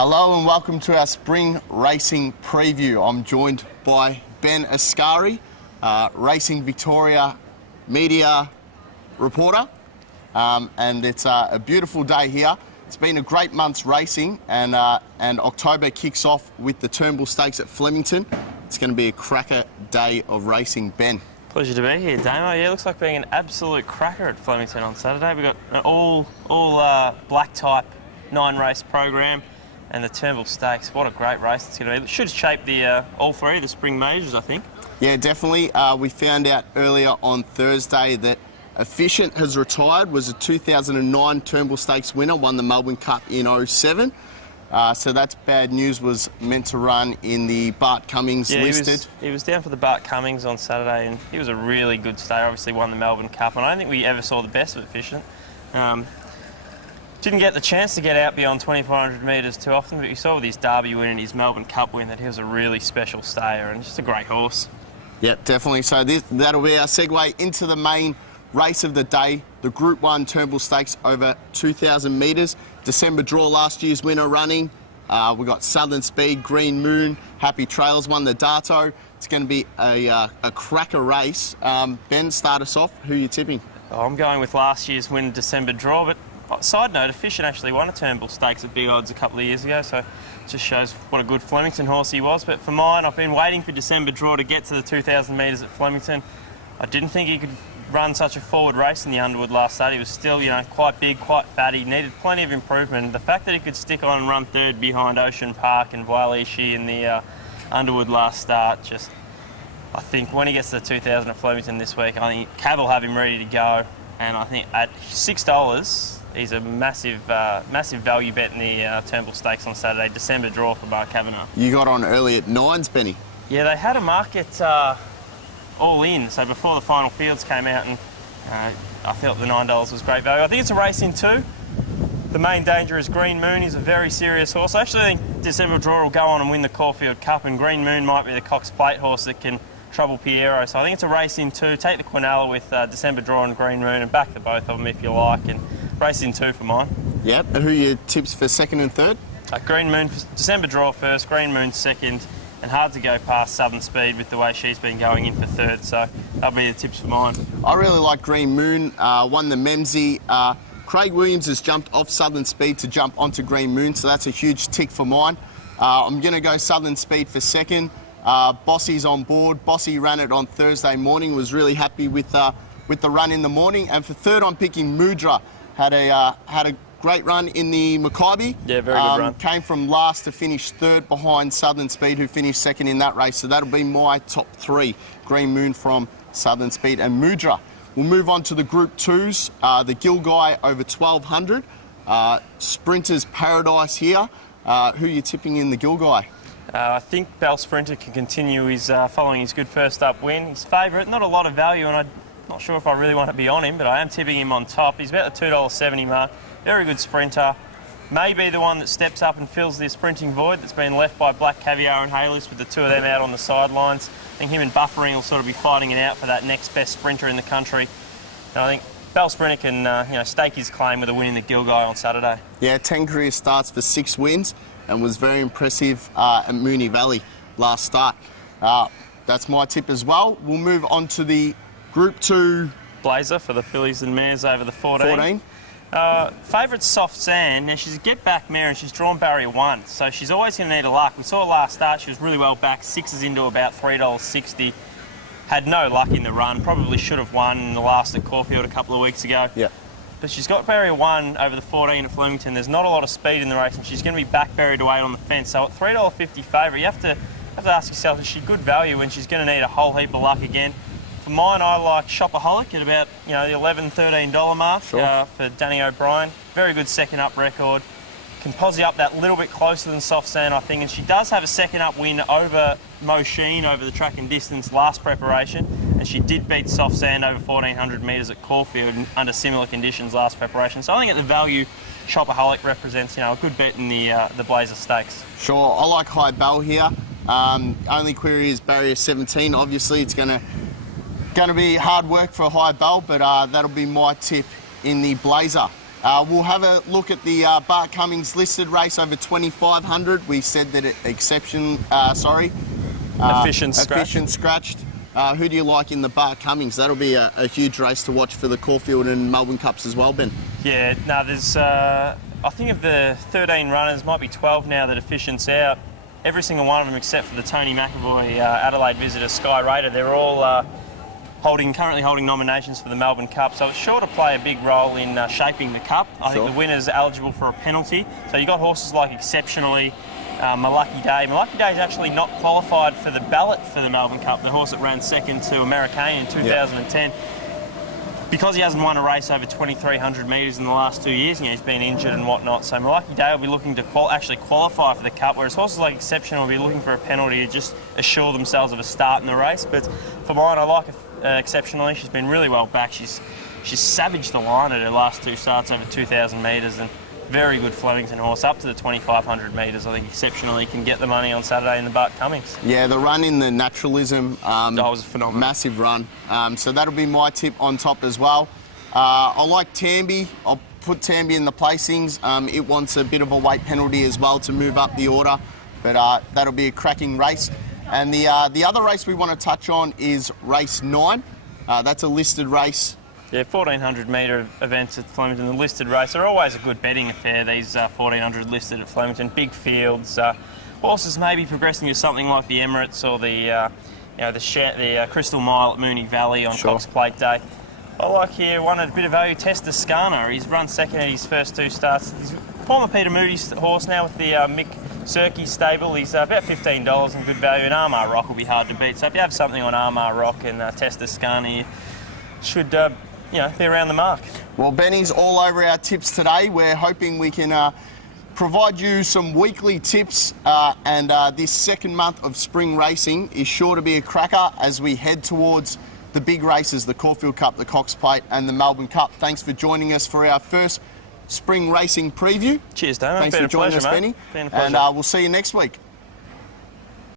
Hello and welcome to our spring racing preview. I'm joined by Ben Asgari, Racing Victoria media reporter, and it's a beautiful day here. It's been a great month's racing, and October kicks off with the Turnbull Stakes at Flemington. It's going to be a cracker day of racing, Ben. Pleasure to be here, Damo. Yeah, looks like being an absolute cracker at Flemington on Saturday. We've got an all black type 9-race program, and the Turnbull Stakes. What a great race it's going to be. It should shape the all three of the spring majors, I think. Yeah, definitely. We found out earlier on Thursday that Efficient has retired, was a 2009 Turnbull Stakes winner, won the Melbourne Cup in 07. So that's bad news, was meant to run in the Bart Cummings listed. He was down for the Bart Cummings on Saturday, and he was a really good stayer, obviously won the Melbourne Cup, and I don't think we ever saw the best of Efficient. Didn't get the chance to get out beyond 2,400 metres too often, but you saw with his Derby win and his Melbourne Cup win that he was a really special stayer and just a great horse. Yeah, definitely. So that'll be our segue into the main race of the day, the Group 1 Turnbull Stakes over 2,000 metres. December draw, last year's winner running. We got Southern Speed, Green Moon, Happy Trails won the Dato. It's going to be a cracker race. Ben, start us off. Who are you tipping? Oh, I'm going with last year's win, December draw, but side note, Efficient actually won a Turnbull Stakes at big odds a couple of years ago, so it just shows what a good Flemington horse he was. But for mine, I've been waiting for December draw to get to the 2,000 metres at Flemington. I didn't think he could run such a forward race in the Underwood last start. He was still, quite big, quite fatty, needed plenty of improvement. The fact that he could stick on and run third behind Ocean Park and Waileshi in the Underwood last start, I think when he gets to the 2,000 at Flemington this week, I think Cav will have him ready to go. And I think at $6, he's a massive value bet in the Turnbull Stakes on Saturday. December draw for Mark Kavanagh. You got on early at 9s, Benny. Yeah, they had a market all in, so before the final fields came out, and I felt the $9 was great value. I think it's a race in two. The main danger is Green Moon. He's a very serious horse. I actually think December draw will go on and win the Caulfield Cup, and Green Moon might be the Cox Plate horse that can trouble Piero. So I think it's a race in two. Take the Quinella with December draw and Green Moon and back the both of them if you like, and race in two for mine. Yep. And who are your tips for second and third? Green Moon, December draw first, Green Moon second, and hard to go past Southern Speed with the way she's been going in for third. So that'll be the tips for mine. I really like Green Moon, won the Memsey. Craig Williams has jumped off Southern Speed to jump onto Green Moon, so that's a huge tick for mine. I'm going to go Southern Speed for second. Bossy's on board. Bossy ran it on Thursday morning, was really happy with the run in the morning. And for third, I'm picking Mudra. Had a great run in the Maccabi. Yeah, very good run. Came from last to finish third behind Southern Speed, who finished second in that race. So that'll be my top three. Green Moon from Southern Speed and Mudra. We'll move on to the Group 2s. The Gilgai over 1,200. Sprinter's Paradise here. Who are you tipping in the Gilgai? I think Bel Sprinter can continue his following his good first up win. His favourite, not a lot of value, and I'm not sure if I really want to be on him, but I am tipping him on top. He's about the $2.70 mark. Very good sprinter. May be the one that steps up and fills the sprinting void that's been left by Black Caviar and Hayless, with the two of them out on the sidelines. I think him and Buffering will sort of be fighting it out for that next best sprinter in the country. And I think Bel Sprinter can stake his claim with a win in the Gilgai on Saturday. Yeah, 10 career starts for 6 wins and was very impressive at Moonee Valley last start. That's my tip as well. We'll move on to the Group 2 Blazer for the fillies and mares over the 14. Favourite Soft Sand. Now, she's a get-back mare and she's drawn barrier 1, so she's always going to need a luck. We saw her last start, she was really well back, 6s into about $3.60. Had no luck in the run, probably should have won in the last at Caulfield a couple of weeks ago. Yeah. But she's got barrier 1 over the 14 at Flemington. There's not a lot of speed in the race, and she's going to be back buried away on the fence. So at $3.50 favourite, you have to ask yourself, is she good value when she's going to need a whole heap of luck again? For mine, I like Shopaholic at about the $11, $13 mark. Sure. For Danny O'Brien. Very good second up record. Can posse up that little bit closer than Soft Sand, I think, and she does have a second up win over Mo Sheen over the track and distance last preparation, and she did beat Soft Sand over 1,400 metres at Caulfield under similar conditions last preparation. So I think at the value, Shopaholic represents a good bet in the Blazer Stakes. Sure, I like High Bell here. Only query is barrier 17. Obviously, it's going to be hard work for High Bell, but that'll be my tip in the Blazer. We'll have a look at the Bart Cummings listed race over 2,500. We said that efficient scratched. Who do you like in the Bart Cummings? That'll be a huge race to watch for the Caulfield and Melbourne Cups as well, Ben. Yeah, no, there's, I think of the 13 runners, might be 12 now that efficient's out. Every single one of them except for the Tony McAvoy Adelaide visitor Sky Raider, they're all currently holding nominations for the Melbourne Cup, so it's sure to play a big role in shaping the Cup. I think the winner's eligible for a penalty. So you've got horses like Exceptionally, Malucky Day. Malucky Day is actually not qualified for the ballot for the Melbourne Cup, the horse that ran second to American in 2010. Because he hasn't won a race over 2,300 metres in the last 2 years, he's been injured and whatnot. So Malucky Day will be looking to actually qualify for the Cup, whereas horses like Exceptional will be looking for a penalty to just assure themselves of a start in the race. But for mine, I like Exceptionally. She's been really well back. She's savaged the line at her last 2 starts over 2,000 metres, and very good Flemington horse up to the 2,500 metres. I think Exceptionally can get the money on Saturday in the Bart Cummings. Yeah, the run in the naturalism, that was phenomenal. Massive run. So that'll be my tip on top as well. I like Tamby. I'll put Tamby in the placings. It wants a bit of a weight penalty as well to move up the order, but that'll be a cracking race. And the other race we want to touch on is race 9. That's a listed race. Yeah, 1,400 metre events at Flemington. The listed race are always a good betting affair, these 1,400 listed at Flemington. Big fields. Horses maybe progressing to something like the Emirates or the Crystal Mile at Moonee Valley on Cox Plate Day. I like here one at a bit of value, Testascana. He's run second at his first 2 starts. He's former Peter Moody's horse now with the Mick Surkey stable. He's about $15 and good value. And Armour Rock will be hard to beat. So if you have something on Armour Rock and Testascana, you should be around the mark. Well, Benny's all over our tips today. We're hoping we can provide you some weekly tips, and this second month of spring racing is sure to be a cracker as we head towards the big races, the Caulfield Cup, the Cox Plate and the Melbourne Cup. Thanks for joining us for our first spring racing preview. Cheers, Damo. Thanks for joining us, Benny. And we'll see you next week.